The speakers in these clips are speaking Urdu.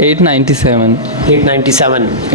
897। 897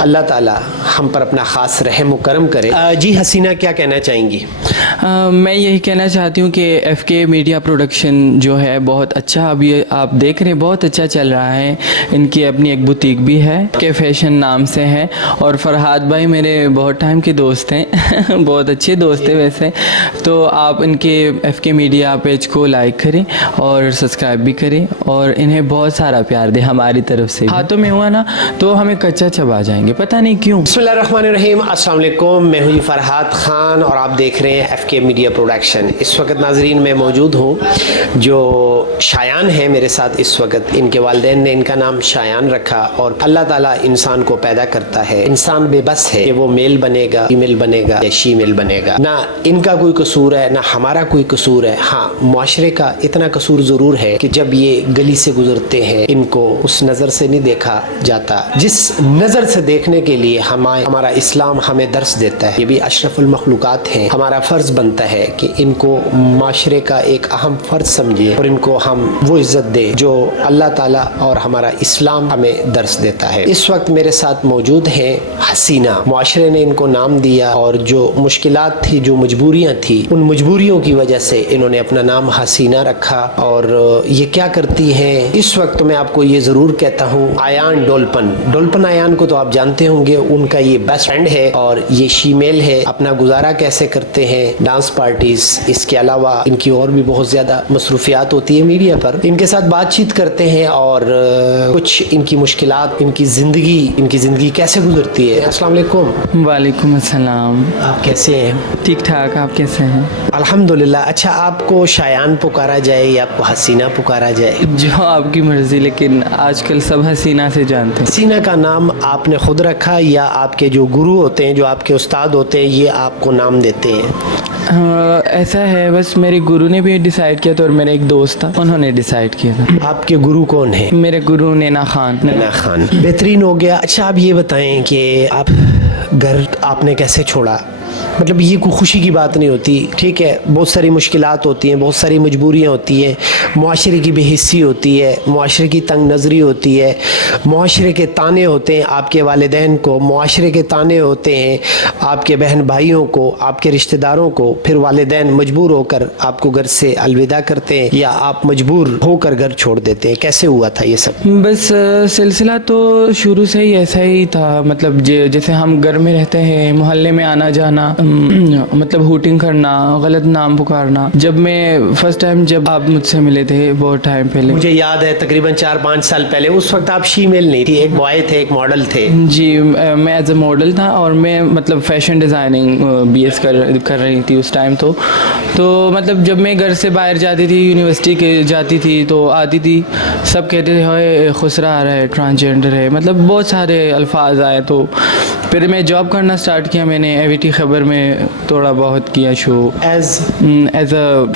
اللہ تعالی ہم پر اپنا خاص رحم و کرم کرے. جی حسینہ کیا کہنا چاہیں گی؟ میں یہی کہنا چاہتی ہوں کہ ایف کے میڈیا پروڈکشن جو ہے بہت اچھا، ابھی آپ دیکھ رہے ہیں بہت اچھا چل رہا ہے. ان کی اپنی ایک بوتیک بھی ہے کہ فیشن نام سے ہے، اور فرحاد بھائی میرے بہت ٹائم کے دوست ہیں بہت اچھے دوست ہیں ویسے. تو آپ ان کے ایف کے میڈیا پیج کو لائک کریں اور سبسکرائب بھی کریں، اور انہیں بہت سارا پیار دیں ہماری طرف سے. ہاتھوں میں ہوا نا تو ہمیں کچا چبا جائیں گے، پتہ نہیں کیوں. بسم اللہ الرحمن الرحیم. السلام علیکم، میں ہوں فرحاد خان اور آپ دیکھ رہے ہیں ایف کے میڈیا پروڈکشن. اس وقت ناظرین میں موجود ہوں جو شایان ہیں میرے ساتھ اس وقت. ان کے والدین نے ان کا نام شایان رکھا، اور اللہ تعالیٰ انسان کو پیدا کرتا ہے، انسان بے بس ہے کہ وہ میل بنے گا، فیمیل بنے گا یا شیمیل بنے گا. نہ ان کا کوئی قصور ہے نہ ہمارا کوئی قصور ہے. ہاں معاشرے کا اتنا قصور ضرور ہے کہ جب یہ گلی سے گزرتے ہیں ان کو اس نظر سے نہیں دیکھا جاتا جس نظر سے دیکھنے کے لیے ہمارا اسلام ہمیں درس دیتا ہے. یہ بھی اشرف المخلوقات ہیں، ہمارا فرض بنتا ہے کہ ان کو معاشرے کا ایک اہم فرد سمجھے اور ان کو ہم وہ عزت دے جو اللہ تعالیٰ اور ہمارا اسلام ہمیں درس دیتا ہے. اس وقت میرے ساتھ موجود ہیں حسینہ. معاشرے نے ان کو نام دیا، اور جو مشکلات تھی، جو مجبوریاں تھی، ان مجبوریوں کی وجہ سے انہوں نے اپنا نام حسینہ رکھا. اور یہ کیا کرتی ہیں اس وقت میں آپ کو یہ ضرور کہتا ہوں، آیان ڈولپن آیان کو تو آپ جانتے ہوں گے، ان کا یہ بیسٹ فرینڈ ہے اور یہ شیمیل ہے. اپنا گزارا کیسے کرتے ہیں؟ Dance parties. اس کے علاوہ ان کی اور بھی بہت زیادہ مصروفیات ہوتی ہے میڈیا پر. ان کے ساتھ بات چیت کرتے ہیں اور کچھ ان کی مشکلات، ان کی زندگی کیسے گزرتی ہے. السلام علیکم. وعلیکم السلام. آپ کیسے ہیں؟ ٹھیک ٹھاک، آپ کیسے ہیں؟ الحمدللہ. اچھا، آپ کو شایان پکارا جائے یا آپ کو حسینہ پکارا جائے؟ جو آپ کی مرضی، لیکن آج کل سب حسینہ سے جانتے ہیں. حسینہ کا نام آپ نے خود رکھا یا آپ کے جو گرو ہوتے ہیں، جو آپ کے استاد ہوتے ہیں، یہ آپ کو نام دیتے ہیں؟ ایسا ہے، بس میرے گرو نے بھی ڈیسائیڈ کیا تھا اور میرا ایک دوست تھا، انہوں نے ڈیسائیڈ کیا تھا. آپ کے گرو کون ہیں؟ میرے گرو نینا خان. نینا خان، بہترین ہو گیا. اچھا آپ یہ بتائیں کہ گھر آپ نے کیسے چھوڑا؟ مطلب یہ کوئی خوشی کی بات نہیں ہوتی، ٹھیک ہے، بہت ساری مشکلات ہوتی ہیں، بہت ساری مجبوریاں ہوتی ہیں، معاشرے کی بے حسی ہوتی ہے، معاشرے کی تنگ نظری ہوتی ہے، معاشرے کے تانے ہوتے ہیں آپ کے والدین کو، معاشرے کے تانے ہوتے ہیں آپ کے بہن بھائیوں کو، آپ کے رشتہ داروں کو. پھر والدین مجبور ہو کر آپ کو گھر سے الوداع کرتے ہیں یا آپ مجبور ہو کر گھر چھوڑ دیتے ہیں. کیسے ہوا تھا یہ سب؟ بس سلسلہ تو شروع سے ہی ایسا ہی تھا. مطلب جیسے ہم گھر میں رہتے ہیں، محلے میں آنا جانا، مطلب ہوٹنگ کرنا، غلط نام پکارنا. جب میں فرسٹ ٹائم جب آپ مجھ سے ملے تھے بہت ٹائم پہلے، مجھے یاد ہے تقریباً 4-5 سال پہلے، اس وقت آپ شیمیل نہیں تھی، ایک بوائے تھے، ایک ماڈل تھے. جی میں ایز اے ماڈل تھا، اور میں مطلب فیشن ڈیزائننگ BS کر رہی تھی اس ٹائم. تو مطلب جب میں گھر سے باہر جاتی تھی، یونیورسٹی کے جاتی تھی، تو آتی تھی سب کہتے تھے ہوئے خسرا آ رہا ہے، ٹرانسجینڈر ہے، مطلب بہت سارے الفاظ آئے. تو پھر میں جاب کرنا سٹارٹ کیا. میں نے AVT خبر میں تھوڑا بہت کیا show as a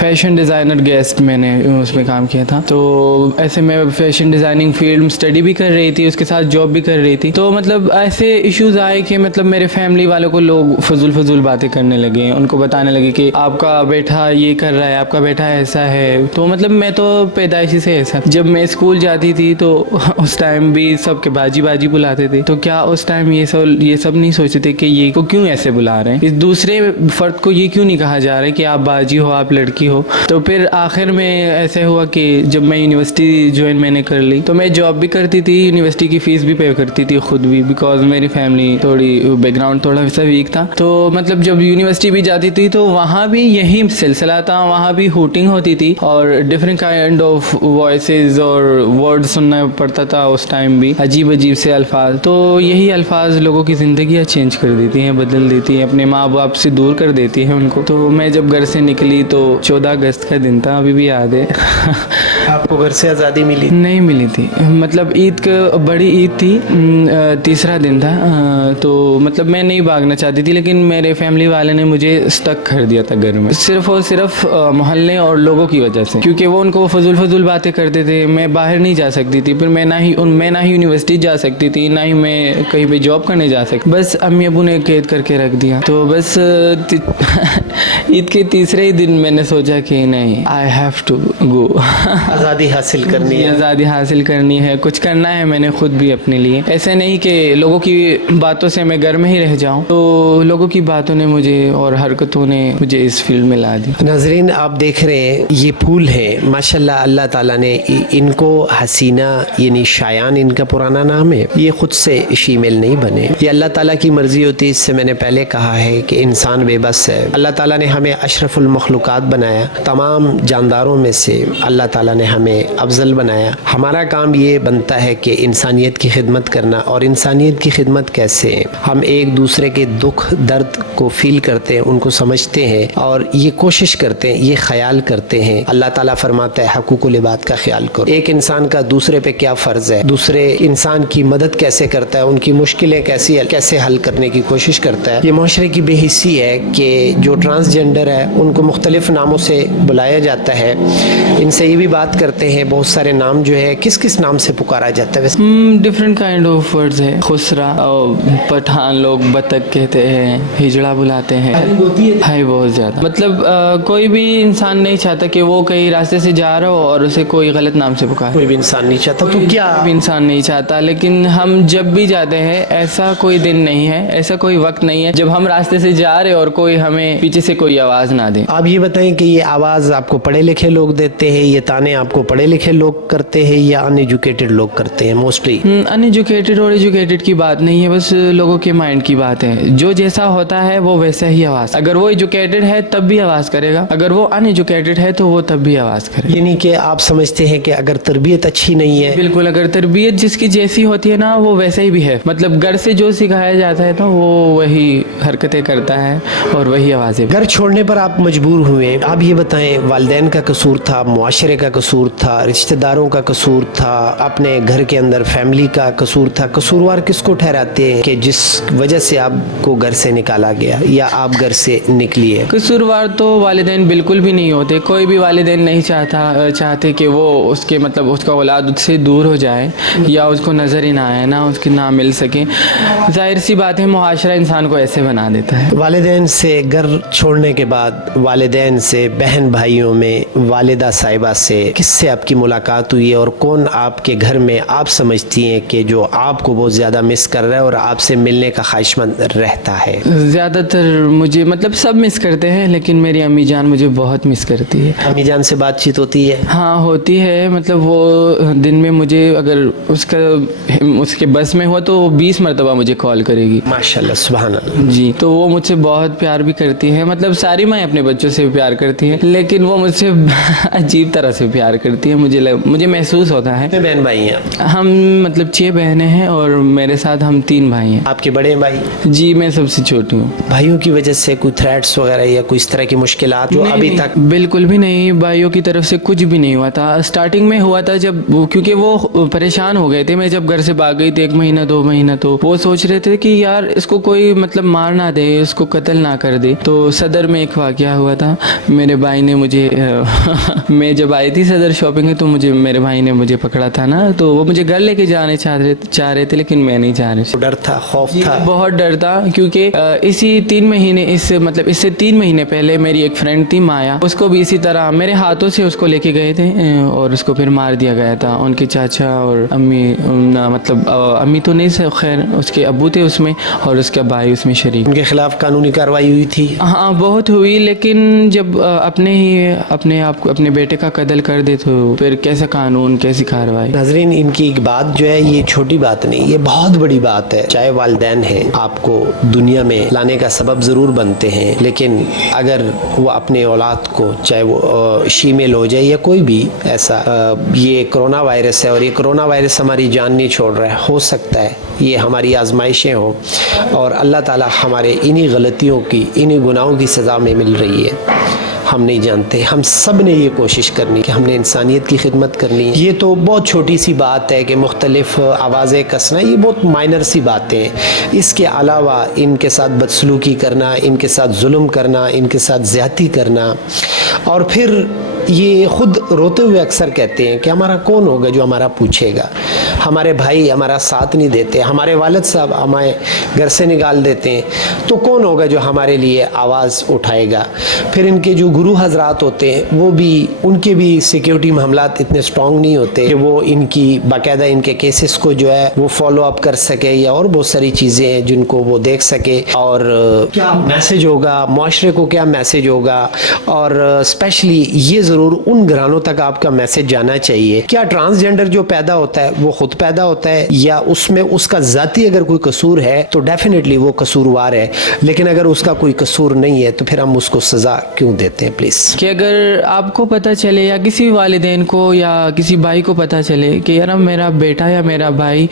fashion designer guest. میں نے اس میں کام کیا تھا. تو ایسے میں فیشن ڈیزائننگ فیلڈ اسٹڈی بھی کر رہی تھی، اس کے ساتھ جاب بھی کر رہی تھی. تو مطلب ایسے ایشوز آئے کہ مطلب میرے فیملی والوں کو لوگ فضول باتیں کرنے لگے. ان کو بتانے لگے کہ آپ کا بیٹا یہ کر رہا ہے، آپ کا بیٹا ایسا ہے. تو مطلب میں تو پیدائشی سے ایسا. جب میں اسکول جاتی تھی تو اس ٹائم بھی سب کے باجی بلاتے تھے. تو کیا اس ٹائم یہ سب نہیں سوچتے تھے کہ یہ کو کیوں ایسے بلا رہے ہیں، اس دوسرے فرد کو یہ کیوں نہیں کہا جا رہا ہے کہ آپ باجی ہو، آپ لڑکی ہو. تو پھر آخر میں ایسے ہوا کہ جب میں یونیورسٹی جوائن میں نے کر لی، تو میں جاب بھی کرتی تھی، یونیورسٹی کی فیس بھی پے کرتی تھی خود بھی، بیکاز میری فیملی تھوڑی بیک گراؤنڈ تھوڑا ویسا ویک تھا. تو مطلب جب یونیورسٹی بھی جاتی تھی تو وہاں بھی یہی سلسلہ تھا. وہاں بھی ہوٹنگ ہوتی تھی اور ڈفرینٹ کائنڈ آف وائسز اور ورڈ سننا پڑتا تھا اس ٹائم بھی، عجیب سے الفاظ. تو یہی الفاظ لوگوں کی زندگیاں چینج کر دیتی ہیں، بدل دیتی ہیں، اپنے ماں باپ سے دور کر دیتی ہیں ان کو. تو میں جب گھر سے نکلی تو 14 اگست کا دن تھا، ابھی بھی یاد ہے. آپ کو گھر سے آزادی ملی؟ نہیں ملی تھی. مطلب عید کا بڑی عید تھی، تیسرا دن تھا. تو مطلب میں نہیں بھاگنا چاہتی تھی، لیکن میرے فیملی والے نے مجھے اسٹک کر دیا تھا گھر میں، صرف اور صرف محلے اور لوگوں کی وجہ سے، کیونکہ وہ ان کو فضول باتیں کرتے تھے. میں باہر نہیں جا سکتی تھی، پھر میں نہ ہی یونیورسٹی جا سکتی تھی، نہ ہی میں کہیں پہ جاب کرنے جا سکتی. بس امی ابو نے قید کر کے رکھ دیا. تو بس عید کے تیسرے ہی دن میں نے سوچا کہ نہیں آئی ہیو ٹو گو آزادی حاصل کرنی ہے. آزادی حاصل کرنی ہے, کچھ کرنا ہے میں نے خود بھی اپنے لیے. ایسے نہیں کہ لوگوں کی باتوں سے میں گھر میں ہی رہ جاؤں, تو لوگوں کی باتوں نے مجھے اور حرکتوں نے مجھے اس فیلڈ میں لا دی. ناظرین آپ دیکھ رہے ہیں یہ پھول ہے ماشاءاللہ, اللہ تعالیٰ نے ان کو حسینہ یعنی شایان ان کا پرانا نام ہے, یہ خود سے شیمیل نہیں بنے, یہ اللہ تعالیٰ کی مرضی ہوتی. اس سے میں نے پہلے کہا ہے کہ انسان بے بس ہے. اللہ تعالیٰ نے ہمیں اشرف المخلوقات بنایا, تمام جانداروں میں سے اللہ تعالیٰ نے ہمیں افضل بنایا. ہمارا کام یہ بنتا ہے کہ انسانیت کی خدمت کرنا. اور انسانیت کی خدمت کیسے؟ ہم ایک دوسرے کے دکھ درد کو فیل کرتے ہیں, ان کو سمجھتے ہیں اور یہ کوشش کرتے ہیں, یہ خیال کرتے ہیں. اللہ تعالیٰ فرماتا ہے حقوق العباد کا خیال کرو. ایک انسان کا دوسرے پہ کیا فرض ہے, دوسرے انسان کی مدد کیسے کرتا ہے, ان کی مشکلیں کیسے حل کرنے کی کوشش کرتا ہے. یہ معاشرے کی بے حسی ہے کہ جو ٹرانسجنڈر ہے ان کو مختلف ناموں سے بلایا جاتا ہے. ان سے یہ بھی بات کرتے ہیں بہت سارے نام جو ہے کس کس نام سے پکارا جاتا ہے؟ ڈفرینٹ کائنڈ آف ورڈز ہے. خسرا, پٹھان لوگ بطخ کہتے ہیں, ہجڑا بلاتے ہیں, ہے بہت زیادہ. مطلب کوئی بھی انسان نہیں چاہتا کہ وہ کئی راستے سے جا رہا ہو اور اسے کوئی غلط نام سے پکارے. کوئی بھی انسان نہیں چاہتا. تو کیا کوئی بھی انسان نہیں چاہتا, لیکن ہم جب بھی جاتے ہیں ایسا کوئی دن نہیں ہے, ایسا کوئی وقت نہیں ہے جب ہم راستے سے جا رہے اور کوئی ہمیں پیچھے سے کوئی آواز نہ دے. آپ یہ بتائیں کہ یہ آواز آپ کو پڑھے لکھے لوگ دیتے ہیں, یہ تانے آپ کو پڑھے لکھے لوگ کرتے ہیں یا ان ایجوکیٹڈ لوگ کرتے ہیں؟ موسٹلی ان ایجوکیٹڈ اور ایجوکیٹڈ کی بات نہیں ہے, بس لوگوں کے مائنڈ کی بات ہے. جو جیسا ہوتا ہے وہ ویسا ہی آواز, اگر وہ ایجوکیٹڈ ہے تب بھی آواز کرے گا, اگر وہ ان ایجوکیٹڈ ہے تو وہ تب بھی آواز کرے گا. یعنی کہ آپ سمجھتے ہیں کہ اگر تربیت اچھی نہیں ہے, بالکل, اگر تربیت جس کی جیسی ہوتی ہے نا وہ ویسا ہی بھی ہے. مطلب گھر سے جو سکھایا جاتا ہے نا وہ وہی حرکتیں کرتا ہے اور وہی آوازیں. گھر چھوڑنے پر آپ مجبور ہوئے, آپ یہ بتائیں والدین کا قصور تھا, معاشرے کا قصور تھا, رشتہ داروں کا قصور تھا, اپنے گھر کے اندر فیملی کا قصور تھا؟ قصوروار کس کو ٹھہراتے ہیں کہ جس وجہ سے آپ کو گھر سے نکالا گیا یا آپ گھر سے نکلی ہے؟ قصوروار تو والدین بالکل بھی نہیں ہوتے. کوئی بھی والدین نہیں چاہتے کہ وہ اس کے مطلب اس کا اولاد اس سے دور ہو جائے یا اس کو نظر ہی نہ آئے, نہ اس کی نہ مل سکے. ظاہر سی بات ہے معاشرہ انسان کو ایسے بنا دیتا ہے. والدین سے گھر چھوڑنے کے بعد والدین سے, بہن بھائیوں میں, والدہ صاحبہ سے کس سے آپ کی ملاقات ہوئی ہے اور کون آپ کے گھر میں آپ سمجھتی ہیں کہ جو آپ کو بہت زیادہ مس کر رہا ہے اور آپ سے ملنے کا خواہشمند رہتا ہے؟ زیادہ تر مجھے مطلب سب مس کرتے ہیں, لیکن میری امی جان مجھے بہت مس کرتی ہے. امی جان سے بات چیت ہوتی ہے؟ ہاں ہوتی ہے. مطلب وہ دن میں مجھے اگر اس کے بس میں ہوا تو وہ 20 مرتبہ مجھے کال کرے گی. ماشاءاللہ, سبحان اللہ. جی, تو وہ مجھ سے بہت پیار بھی کرتی ہے. مطلب ساری مائیں اپنے بچوں سے پیار کرتی ہیں, لیکن وہ مجھ سے عجیب طرح سے پیار کرتی ہے. مجھے محسوس ہوتا ہے. کتنے بہن بھائی ہیں؟ ہم مطلب 6 بہنیں ہیں اور میرے ساتھ ہم 3 بھائی ہیں. آپ کے بڑے بھائی؟ جی, میں سب سے چھوٹی ہوں. بھائیوں کی وجہ سے کوئی تھریٹس وغیرہ یا کوئی اس طرح کی مشکلات جو ابھی تک؟ بالکل بھی نہیں, بھائیوں کی طرف سے کچھ بھی نہیں ہوا تھا. اسٹارٹنگ میں ہوا تھا جب, کیونکہ وہ پریشان ہو گئے تھے. میں جب گھر سے بھاگ گئی تھی 1 مہینہ 2 مہینہ, تو وہ سوچ رہے تھے کہ یار اس کو کوئی مطلب مار نہ دے, اس کو قتل نہ کر دے. تو صدر میں ایک واقعہ ہوا تھا. میرے بھائی نے مجھے میں جب آئی تھی صدر شاپنگ میں, تو میرے بھائی نے مجھے پکڑا تھا نا, تو وہ مجھے گھر لے کے جانے چاہ رہے تھے, لیکن میں نہیں چاہ رہی. ڈر تھا, خوف تھا؟ بہت ڈر تھا, کیونکہ اس سے 3 مہینے پہلے میری ایک فرینڈ تھی مایا, اس کو بھی اسی طرح میرے ہاتھوں سے اس کو لے کے گئے تھے اور اس کو پھر مار دیا گیا تھا. ان کے چاچا اور امی, مطلب امی تو نہیں, خیر اس کے ابو تھے اس میں اور اس کا بھائی اس میں شریک. ان کے خلاف قانونی کارروائی ہوئی تھی؟ ہاں بہت ہوئی, لیکن جب اپنے آپ کو اپنے بیٹے کا قتل کر دے تو پھر کیسا قانون, کیسی کارروائی. ناظرین, ان کی ایک بات جو ہے یہ چھوٹی بات نہیں, یہ بہت بڑی بات ہے. چاہے والدین ہیں آپ کو دنیا میں لانے کا سبب ضرور بنتے ہیں, لیکن اگر وہ اپنے اولاد کو, چاہے وہ شیمیل ہو جائے یا کوئی بھی ایسا, یہ کرونا وائرس ہے اور یہ کرونا وائرس ہماری جان نہیں چھوڑ رہا ہے. ہو سکتا ہے یہ ہماری آزمائشیں ہوں اور اللہ تعالیٰ ہمارے انہی غلطیوں کی, انہی گناہوں کی سزا میں مل رہی ہے. ہم نہیں جانتے. ہم سب نے یہ کوشش کرنی کہ ہم نے انسانیت کی خدمت کرنی ہے. یہ تو بہت چھوٹی سی بات ہے کہ مختلف آوازیں کسنا, یہ بہت مائنر سی باتیں ہیں. اس کے علاوہ ان کے ساتھ بدسلوکی کرنا, ان کے ساتھ ظلم کرنا, ان کے ساتھ زیادتی کرنا, اور پھر یہ خود روتے ہوئے اکثر کہتے ہیں کہ ہمارا کون ہوگا جو ہمارا پوچھے گا، ہمارے بھائی ہمارا ساتھ نہیں دیتے، ہمارے والد صاحب ہمیں گھر سے نکال دیتے ہیں، تو کون ہوگا جو ہمارے لیے آواز اٹھائے گا۔ پھر ان کے جو گرو حضرات ہوتے ہیں وہ بھی، ان کے بھی سیکیورٹی معاملات اتنے سٹرونگ نہیں ہوتے کہ وہ ان کی باقاعدہ ان کے کیسز کو جو ہے وہ فالو اپ کر سکے، یا اور بہت ساری چیزیں ہیں جن کو وہ دیکھ سکے، اور کیا میسج ہوگا معاشرے کو، کیا میسج ہوگا، اور اسپیشلی یہ ضرور ان گھرانوں تک آپ کا میسج جانا چاہیے، کیا ٹرانسجینڈر جو پیدا ہوتا ہے وہ خود پیدا ہوتا ہے، یا اس میں اس کا ذاتی اگر کوئی قصور ہے تو ڈیفینیٹلی وہ قصوروار ہے، لیکن اگر اس کا کوئی قصور نہیں ہے تو پھر ہم اس کو سزا کیوں دیتے ہیں پلیز؟ کہ اگر آپ کو پتہ چلے یا کسی والدین کو یا کسی بھائی کو پتہ چلے کہ یار میرا بیٹا یا میرا بھائی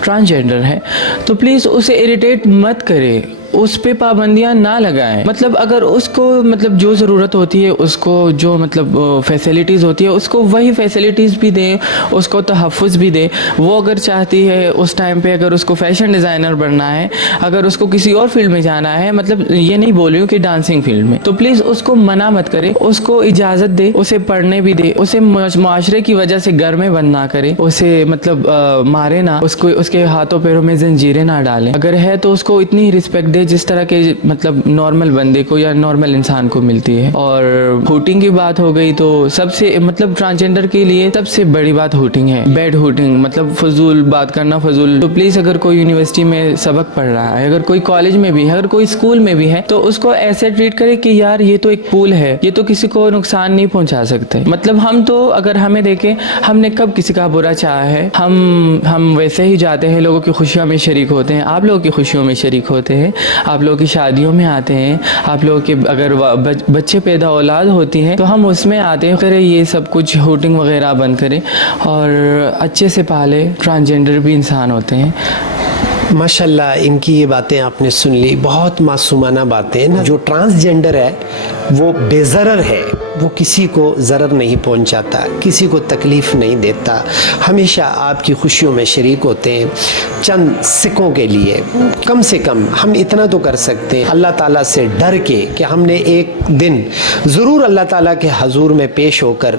ٹرانسجینڈر ہے تو پلیز اسے اریٹیٹ مت کرے، اس پہ پابندیاں نہ لگائیں۔ مطلب اگر اس کو مطلب جو ضرورت ہوتی ہے، اس کو جو مطلب فیسلٹیز ہوتی ہے اس کو وہی فیسلٹیز بھی دیں، اس کو تحفظ بھی دیں۔ وہ اگر چاہتی ہے اس ٹائم پہ اگر اس کو فیشن ڈیزائنر بننا ہے، اگر اس کو کسی اور فیلڈ میں جانا ہے، مطلب یہ نہیں بول رہی ہوں کہ ڈانسنگ فیلڈ میں، تو پلیز اس کو منع مت کرے، اس کو اجازت دے، اسے پڑھنے بھی دے، اسے معاشرے کی وجہ سے گھر میں بند نہ کرے، اسے مطلب مارے نہ، اس کے ہاتھوں پیروں میں زنجیریں نہ ڈالیں۔ اگر ہے تو اس کو اتنی رسپیکٹ دے جس طرح کے مطلب نارمل بندے کو یا نارمل انسان کو ملتی ہے۔ اور ہوٹنگ کی بات ہو گئی تو سب سے مطلب ٹرانسجینڈر کے لیے سب سے بڑی بات ہوٹنگ ہے، بیڈ ہوٹنگ، مطلب فضول بات کرنا، فضول۔ تو پلیز اگر کوئی یونیورسٹی میں سبق پڑھ رہا ہے، اگر کوئی کالج میں بھی ہے، اگر کوئی اسکول میں بھی ہے، تو اس کو ایسے ٹریٹ کرے کہ یار یہ تو ایک پول ہے، یہ تو کسی کو نقصان نہیں پہنچا سکتے۔ مطلب ہم تو اگر ہمیں دیکھیں، ہم نے کب کسی کا برا چاہا ہے؟ ہم ویسے ہی جاتے ہیں، لوگوں کی خوشیوں میں شریک ہوتے ہیں، آپ لوگوں کی خوشیوں میں شریک ہوتے ہیں، آپ لوگوں کی شادیوں میں آتے ہیں، آپ لوگوں کے اگر بچے پیدا اولاد ہوتی ہیں تو ہم اس میں آتے ہیں۔ کرے یہ سب کچھ ہوٹنگ وغیرہ بند کرے اور اچھے سے پالے، ٹرانسجینڈر بھی انسان ہوتے ہیں۔ ماشاءاللہ ان کی یہ باتیں آپ نے سن لی، بہت معصومانہ باتیں نا۔ جو ٹرانسجینڈر ہے وہ بے ضرر ہے، وہ کسی کو ضرر نہیں پہنچاتا، کسی کو تکلیف نہیں دیتا، ہمیشہ آپ کی خوشیوں میں شریک ہوتے ہیں۔ چند سکوں کے لیے کم سے کم ہم اتنا تو کر سکتے ہیں، اللہ تعالیٰ سے ڈر کے کہ ہم نے ایک دن ضرور اللہ تعالیٰ کے حضور میں پیش ہو کر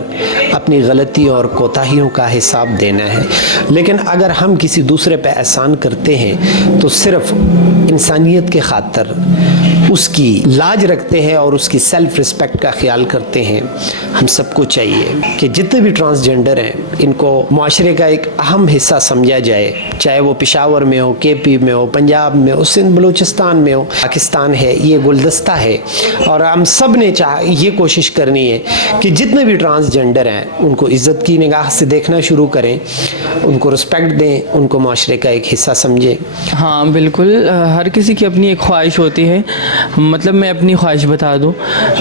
اپنی غلطی اور کوتاہیوں کا حساب دینا ہے۔ لیکن اگر ہم کسی دوسرے پہ احسان کرتے ہیں تو صرف انسانیت کے خاطر اس کی لاج رکھتے ہیں اور اس کی سیلف رسپیکٹ کا خیال کرتے ہیں۔ ہم سب کو چاہیے کہ جتنے بھی ٹرانسجینڈر ہیں ان کو معاشرے کا ایک اہم حصہ سمجھا جائے، چاہے وہ پشاور میں ہو، کے پی میں ہو، پنجاب میں ہو، سندھ بلوچستان میں ہو، پاکستان ہے، یہ گلدستہ ہے، اور ہم سب نے یہ کوشش کرنی ہے کہ جتنے بھی ٹرانسجینڈر ہیں ان کو عزت کی نگاہ سے دیکھنا شروع کریں، ان کو رسپیکٹ دیں، ان کو معاشرے کا ایک حصہ سمجھیں۔ ہاں بالکل، ہر کسی کی اپنی ایک خواہش ہوتی ہے۔ مطلب میں اپنی خواہش بتا دوں،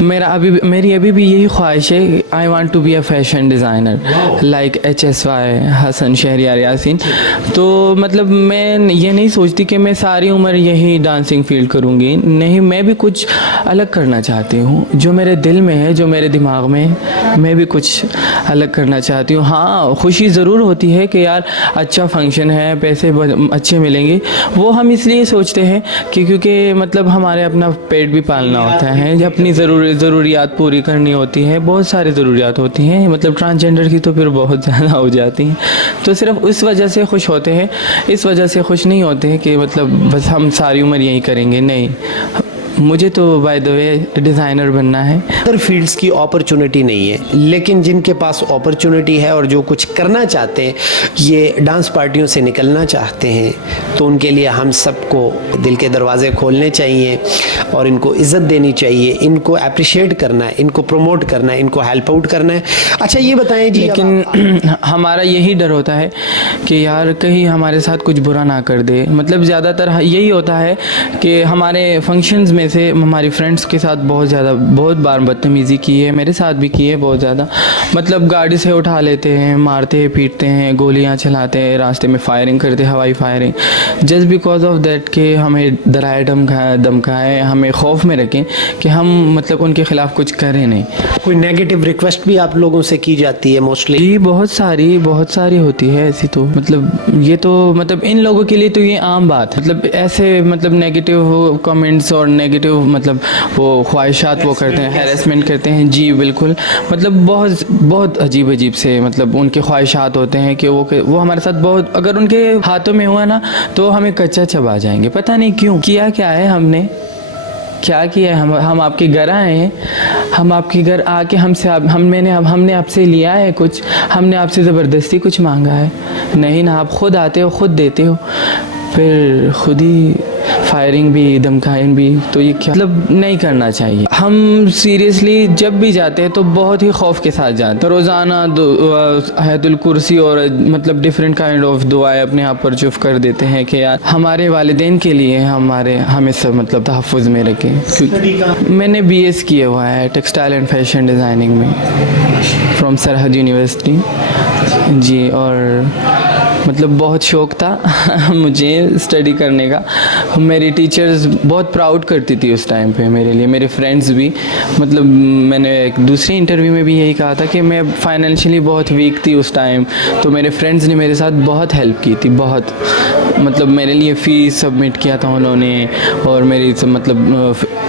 میری ابھی بھی یہی خواہش ہے، I want to be a fashion designer like HSY Hassan Shehryar Yasin. تو مطلب میں یہ نہیں سوچتی کہ میں ساری عمر یہی ڈانسنگ فیلڈ کروں گی، نہیں، میں بھی کچھ الگ کرنا چاہتی ہوں، جو میرے دل میں ہے، جو میرے دماغ میں ہے، میں بھی کچھ الگ کرنا چاہتی ہوں۔ ہاں خوشی ضرور ہوتی ہے کہ یار اچھا فنکشن ہے، پیسے اچھے ملیں گے، وہ ہم اس لیے سوچتے ہیں کہ کیونکہ مطلب ہمارے اپنا پیٹ بھی پالنا ہوتا ہے، اپنی ضروریات پوری کرنی ہوتی ہے، بہت ساری ضروریات ہوتی ہیں، مطلب ٹرانسجینڈر کی تو پھر بہت زیادہ ہو جاتی ہیں۔ تو صرف اس وجہ سے خوش ہوتے ہیں، اس وجہ سے خوش نہیں ہوتے ہیں کہ مطلب بس ہم ساری عمر یہی کریں گے، نہیں۔ مجھے تو بائی دا وے ڈیزائنر بننا ہے۔ ادر فیلڈز کی اپرچونٹی نہیں ہے، لیکن جن کے پاس اپرچونٹی ہے اور جو کچھ کرنا چاہتے ہیں، یہ ڈانس پارٹیوں سے نکلنا چاہتے ہیں، تو ان کے لیے ہم سب کو دل کے دروازے کھولنے چاہیے اور ان کو عزت دینی چاہیے، ان کو اپریشیٹ کرنا ہے، ان کو پروموٹ کرنا ہے، ان کو ہیلپ آؤٹ کرنا ہے۔ اچھا یہ بتائیں جی، لیکن ہمارا یہی ڈر ہوتا ہے کہ یار کہیں ہمارے ساتھ کچھ برا نہ کر دے۔ مطلب زیادہ تر یہی ہوتا ہے کہ ہمارے فنکشنز میں سے ہماری فرینڈس کے ساتھ بہت بار بدتمیزی کی ہے، میرے ساتھ بھی کی ہے بہت زیادہ۔ مطلب گاڑی سے اٹھا لیتے ہیں، مارتے پیٹتے ہیں، گولیاں چلاتے ہیں، راستے میں فائرنگ کرتے، ہوائی firing, just because of that کہ ہمیں ڈرائے دھمکائے، ہمیں خوف میں رکھیں کہ ہم مطلب ان کے خلاف کچھ کریں نہیں۔ کوئی نیگیٹو ریکویسٹ بھی آپ لوگوں سے کی جاتی ہے موسٹلی؟ جی بہت ساری ہوتی ہے ایسی، تو مطلب یہ تو مطلب ان لوگوں کے لیے تو یہ عام بات ہے، مطلب ایسے مطلب نیگیٹو کامنٹس اور نگیٹو مطلب وہ خواہشات وہ کرتے ہیں, ہیراسمنٹ کرتے ہیں. جی بالکل, مطلب بہت عجیب سے مطلب ان کے خواہشات ہوتے ہیں کہ وہ ہمارے ساتھ بہت, اگر ان کے ہاتھوں میں ہوا نا تو ہمیں کچا چبا جائیں گے. پتہ نہیں کیوں, کیا ہے ہم نے, کیا ہے. ہم آپ کے گھر آئے ہیں, ہم آپ کے گھر آ کے ہم نے آپ سے لیا ہے کچھ, ہم نے آپ سے زبردستی کچھ مانگا ہے؟ نہیں نا, آپ خود آتے ہو, خود دیتے ہو, پھر خود ہی فائرنگ بھی, دھمکائیں بھی. تو یہ کیا مطلب نہیں کرنا چاہیے. ہم سیریسلی جب بھی جاتے ہیں تو بہت ہی خوف کے ساتھ جاتے ہیں. روزانہ آیت الکرسی اور مطلب ڈفرینٹ کائنڈ آف دعائیں اپنے آپ پر چف کر دیتے ہیں کہ یار ہمارے والدین کے لیے ہمیں سب مطلب تحفظ میں رکھیں. میں نے BS کیا ہوا ہے ٹیکسٹائل اینڈ فیشن ڈیزائننگ میں فرام سرحد یونیورسٹی. جی, اور مطلب بہت شوق تھا مجھے اسٹڈی کرنے کا. میری ٹیچرز بہت پراؤڈ کرتی تھی اس ٹائم پہ میرے لیے, میرے فرینڈس بھی. مطلب میں نے ایک دوسری انٹرویو میں بھی یہی کہا تھا کہ میں فائنینشلی بہت ویک تھی اس ٹائم, تو میرے فرینڈس نے میرے ساتھ بہت ہیلپ کی تھی, بہت. مطلب میرے لیے فیس سبمٹ کیا تھا انہوں نے, اور میری مطلب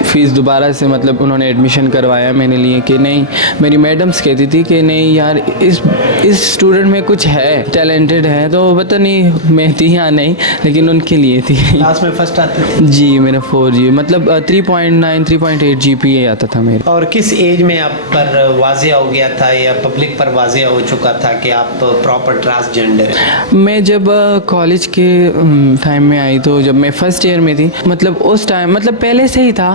فیس دوبارہ سے مطلب انہوں نے ایڈمیشن کروایا میرے لیے. کہ نہیں, میری میڈمس کہتی تھی کہ نہیں یار اس اسٹوڈنٹ میں کچھ ہے, ٹیلنٹڈ ہے. تو پتہ نہیں میں تھی یا نہیں, لیکن ان کے لیے تھی. کلاس میں فرسٹ آتے تھے؟ جی میرا 4 جی مطلب 3.9 3.8 GPA آتا تھا میرا. اور کس ایج میں آپ پر واضح ہو گیا تھا یا پبلک پر واضح ہو چکا تھا کہ آپ پراپر ٹرانسجینڈر ہیں؟ میں جب کالج کے ٹائم میں آئی تو جب میں فرسٹ ایئر میں تھی, مطلب اس ٹائم مطلب پہلے سے ہی تھا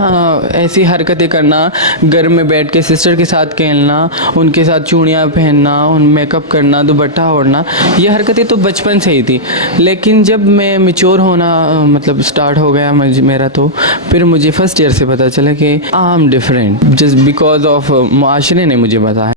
ایسی حرکتیں کرنا, گھر میں بیٹھ کے سسٹر کے ساتھ کھیلنا, ان کے ساتھ چوڑیاں پہننا, ان میک اپ کرنا, دوپٹہ اوڑھنا, یہ حرکتیں تو بچپن سے ہی تھی. لیکن جب میں میچور ہونا مطلب اسٹارٹ ہو گیا میرا, تو پھر مجھے فرسٹ ایئر سے پتہ چلا کہ I am different, just because of معاشرے نے مجھے بتایا.